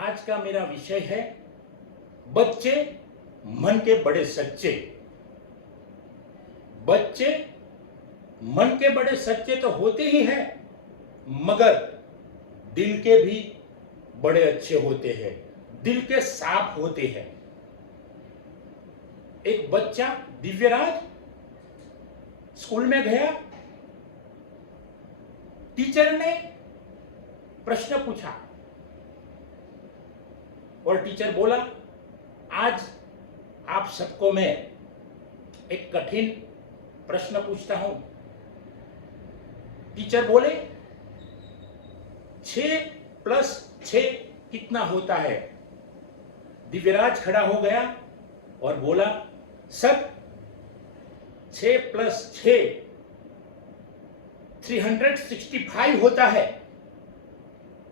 आज का मेरा विषय है बच्चे मन के बड़े सच्चे। बच्चे मन के बड़े सच्चे तो होते ही हैं, मगर दिल के भी बड़े अच्छे होते हैं, दिल के साफ होते हैं। एक बच्चा दिव्यराज स्कूल में गया, टीचर ने प्रश्न पूछा और टीचर बोला, आज आप सबको मैं एक कठिन प्रश्न पूछता हूं। टीचर बोले, 6 + 6 कितना होता है? दिव्यराज खड़ा हो गया और बोला, सर 6 + 6 365 होता है।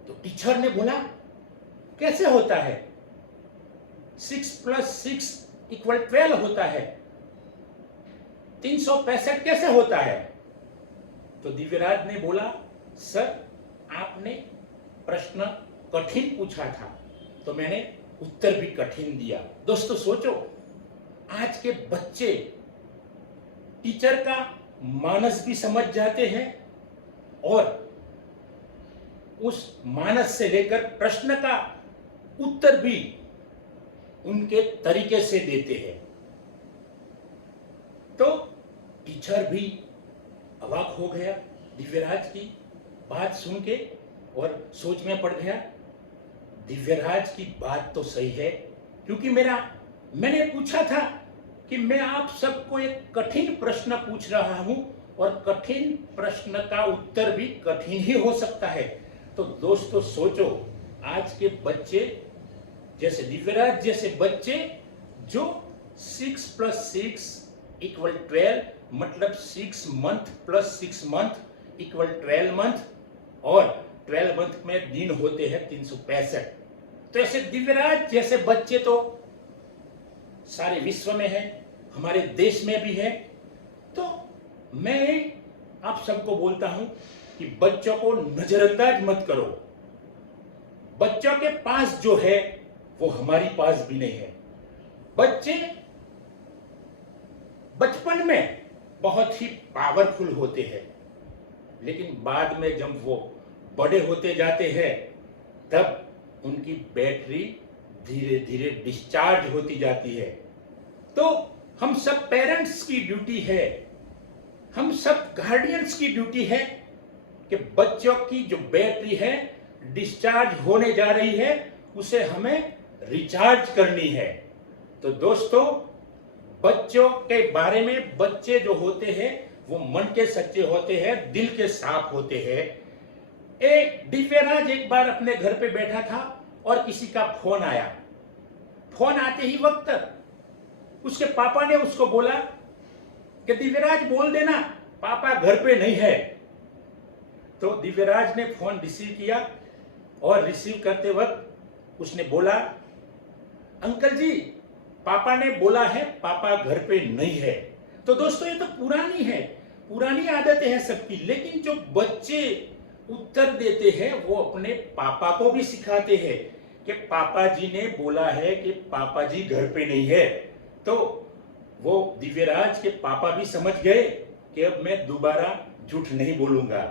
तो टीचर ने बोला, कैसे होता है? 6 + 6 = 12 होता है। 365 कैसे होता है? तो दिव्यराज ने बोला, सर आपने प्रश्न कठिन पूछा था तो मैंने उत्तर भी कठिन दिया। दोस्तों सोचो, आज के बच्चे टीचर का मानस भी समझ जाते हैं और उस मानस से लेकर प्रश्न का उत्तर भी उनके तरीके से देते हैं। तो टीचर भी अवाक हो गया दिव्यराज की बात सुन के और सोच में पड़ गया, दिव्यराज की बात तो सही है, क्योंकि मैंने पूछा था कि मैं आप सबको एक कठिन प्रश्न पूछ रहा हूं और कठिन प्रश्न का उत्तर भी कठिन ही हो सकता है। तो दोस्तों सोचो, आज के बच्चे जैसे दिव्यराज जैसे बच्चे जो 6 + 6 = 12, मतलब 6 मंथ + 6 मंथ = 12 मंथ, और 12 मंथ में दिन होते हैं 365। तो ऐसे दिव्यराज जैसे बच्चे तो सारे विश्व में है, हमारे देश में भी है। तो मैं आप सबको बोलता हूं कि बच्चों को नजरअंदाज मत करो। बच्चों के पास जो है वो हमारी पास भी नहीं है। बच्चे बचपन में बहुत ही पावरफुल होते हैं, लेकिन बाद में जब वो बड़े होते जाते हैं तब उनकी बैटरी धीरे धीरे डिस्चार्ज होती जाती है। तो हम सब पेरेंट्स की ड्यूटी है, हम सब गार्डियंस की ड्यूटी है कि बच्चों की जो बैटरी है डिस्चार्ज होने जा रही है, उसे हमें रिचार्ज करनी है। तो दोस्तों, बच्चों के बारे में, बच्चे जो होते हैं वो मन के सच्चे होते हैं, दिल के साफ होते हैं। एक दिव्यराज एक बार अपने घर पे बैठा था और किसी का फोन आया। फोन आते ही वक्त उसके पापा ने उसको बोला कि दिव्यराज बोल देना पापा घर पे नहीं है। तो दिव्यराज ने फोन रिसीव किया और रिसीव करते वक्त उसने बोला, अंकल जी पापा ने बोला है पापा घर पे नहीं है। तो दोस्तों, ये तो पुरानी है, पुरानी आदतें हैं सबकी, लेकिन जो बच्चे उत्तर देते हैं वो अपने पापा को भी सिखाते हैं कि पापा जी ने बोला है कि पापा जी घर पे नहीं है। तो वो दिव्यराज के पापा भी समझ गए कि अब मैं दोबारा झूठ नहीं बोलूंगा।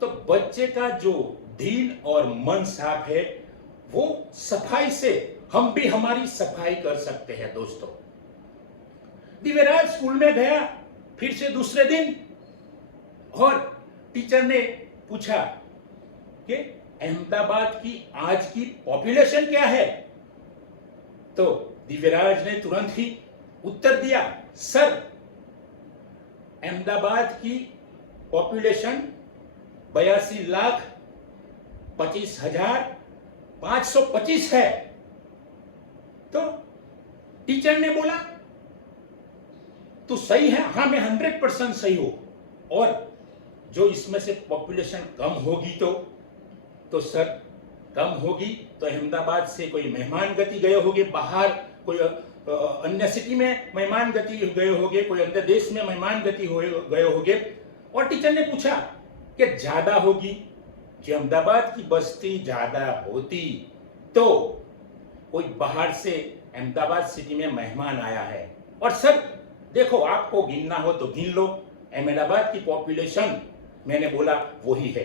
तो बच्चे का जो दिल और मन साफ है, वो सफाई से हम भी हमारी सफाई कर सकते हैं। दोस्तों, दिव्यराज स्कूल में गया फिर से दूसरे दिन, और टीचर ने पूछा कि अहमदाबाद की आज की पॉपुलेशन क्या है? तो दिव्यराज ने तुरंत ही उत्तर दिया, सर अहमदाबाद की पॉपुलेशन 82,25,525 है। तो टीचर ने बोला, तू सही है? हाँ, मैं 100% सही हूं। और जो इसमें से पॉपुलेशन कम होगी तो सर कम होगी तो अहमदाबाद से कोई मेहमान गति गए होंगे बाहर, कोई अन्य सिटी में मेहमान गति गए होंगे, कोई अन्य देश में मेहमान गति गए होंगे। और टीचर ने पूछा कि ज्यादा होगी, कि अहमदाबाद की बस्ती ज्यादा होती तो कोई बाहर से अहमदाबाद सिटी में मेहमान आया है और सर देखो आपको गिनना हो तो गिन लो, अहमदाबाद की पॉपुलेशन मैंने बोला वही है।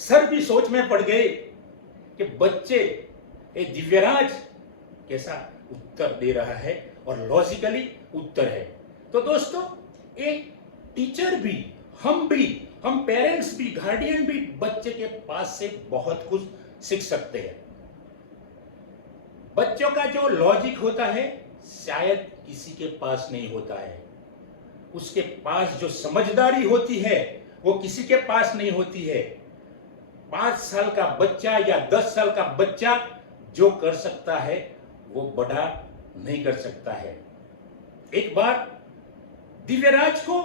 सर भी सोच में पड़ गए कि बच्चे ये दिव्यराज कैसा उत्तर दे रहा है और लॉजिकली उत्तर है। तो दोस्तों एक टीचर भी, हम पेरेंट्स भी, गार्डियन भी बच्चे के पास से बहुत कुछ सीख सकते हैं। बच्चों का जो लॉजिक होता है शायद किसी के पास नहीं होता है, उसके पास जो समझदारी होती है वो किसी के पास नहीं होती है। 5 साल का बच्चा या 10 साल का बच्चा जो कर सकता है वो बड़ा नहीं कर सकता है। एक बार दिव्यराज को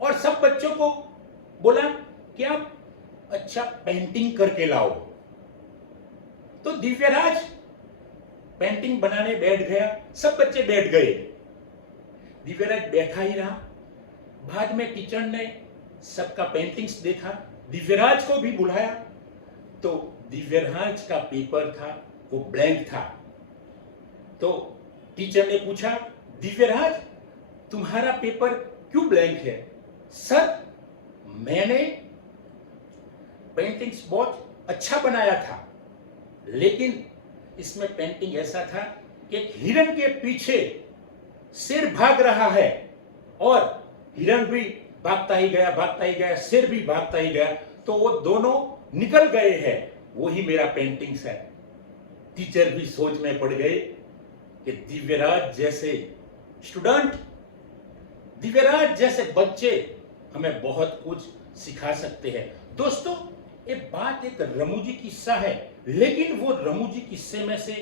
और सब बच्चों को बोला कि आप अच्छा पेंटिंग करके लाओ। तो दिव्यराज पेंटिंग बनाने बैठ गया, सब बच्चे बैठ गए, दिव्यराज बैठा ही रहा। बाद में टीचर ने सबका पेंटिंग्स देखा, दिव्यराज को भी बुलाया, तो दिव्यराज का पेपर था वो ब्लैंक था। तो टीचर ने पूछा, दिव्यराज तुम्हारा पेपर क्यों ब्लैंक है? सर मैंने पेंटिंग्स बहुत अच्छा बनाया था, लेकिन इसमें पेंटिंग ऐसा था कि एक हिरण के पीछे शेर भाग रहा है और हिरण भी भागता ही गया, शेर भी भागता ही गया, तो वो दोनों निकल गए हैं, वही मेरा पेंटिंग्स है। टीचर भी सोच में पड़ गए कि दिव्यराज जैसे स्टूडेंट, दिव्यराज जैसे बच्चे हमें बहुत कुछ सिखा सकते हैं। दोस्तों ये बात एक रमूजी किस्सा है, लेकिन वो रमूजी किस्से में से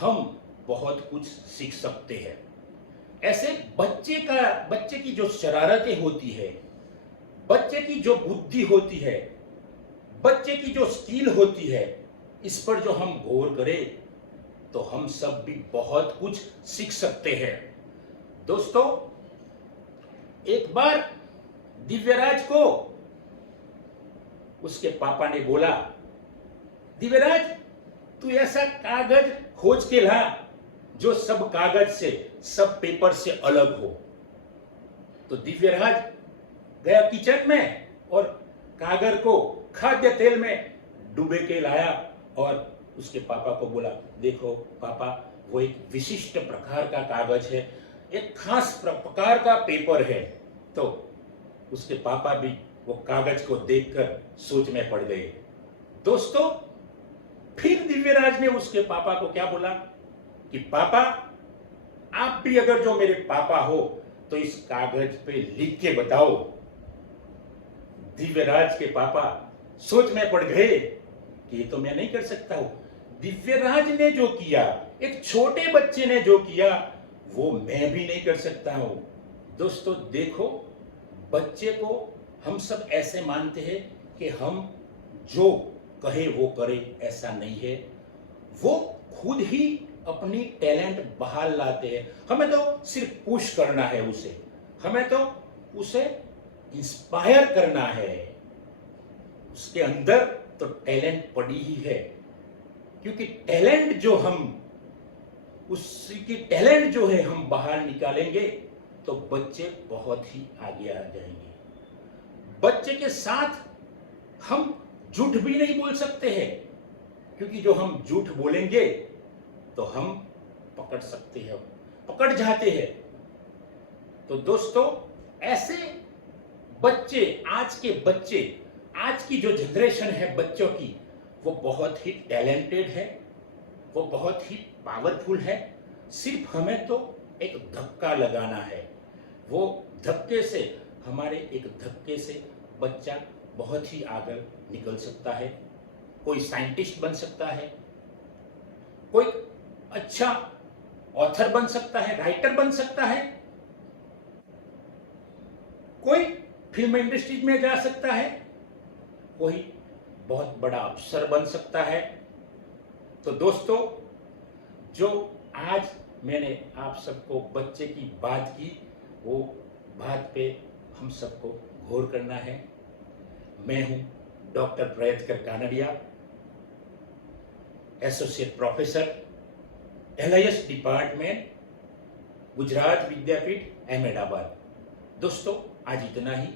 हम बहुत कुछ सीख सकते हैं। ऐसे बच्चे की जो शरारतें होती है, बच्चे की जो बुद्धि होती है, बच्चे की जो स्किल होती है, इस पर जो हम गौर करें तो हम सब भी बहुत कुछ सीख सकते हैं। दोस्तों एक बार दिव्यराज को उसके पापा ने बोला, दिव्यराज तू ऐसा कागज खोज के ला जो सब कागज से, सब पेपर से अलग हो। तो दिव्यराज गया किचन में और कागज को खाद्य तेल में डुबे के लाया और उसके पापा को बोला, देखो पापा वो एक विशिष्ट प्रकार का कागज है, एक खास प्रकार का पेपर है। तो उसके पापा भी वो कागज को देखकर सोच में पड़ गए। दोस्तों फिर दिव्यराज ने उसके पापा को क्या बोला कि पापा आप भी अगर जो मेरे पापा हो तो इस कागज पे लिख के बताओ। दिव्यराज के पापा सोच में पड़ गए कि ये तो मैं नहीं कर सकता हूं। दिव्यराज ने जो किया, एक छोटे बच्चे ने जो किया, वो मैं भी नहीं कर सकता हूं। दोस्तों देखो बच्चे को हम सब ऐसे मानते हैं कि हम जो कहे वो करे, ऐसा नहीं है। वो खुद ही अपनी टैलेंट बाहर लाते हैं, हमें तो सिर्फ पुश करना है उसे, हमें तो उसे इंस्पायर करना है। उसके अंदर तो टैलेंट पड़ी ही है, क्योंकि टैलेंट जो हम, उसकी टैलेंट जो है हम बाहर निकालेंगे तो बच्चे बहुत ही आगे आ जाएंगे। बच्चे के साथ हम झूठ भी नहीं बोल सकते हैं, क्योंकि जो हम झूठ बोलेंगे तो हम पकड़ सकते हैं, पकड़ जाते हैं। तो दोस्तों ऐसे बच्चे, आज की जो जनरेशन है बच्चों की, वो बहुत ही टैलेंटेड है, वो बहुत ही पावरफुल है। सिर्फ हमें तो एक धक्का लगाना है। वो धक्के से, हमारे एक धक्के से बच्चा बहुत ही आगे निकल सकता है। कोई साइंटिस्ट बन सकता है, कोई अच्छा ऑथर बन सकता है, राइटर बन सकता है, कोई फिल्म इंडस्ट्री में जा सकता है, कोई बहुत बड़ा अफसर बन सकता है। तो दोस्तों जो आज मैंने आप सबको बच्चे की बात की, वो बात पे हम सबको गौर करना है। मैं हूं doctor Prayatkar Kanadia. Associate professor, LIS department, Gujarat Vidyapith, Ahmedabad. दोस्तों, आज इतना ही।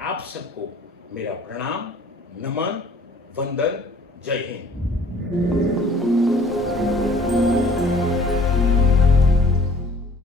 आप सबको मेरा प्रणाम, नमन, वंदन, जय हिंद।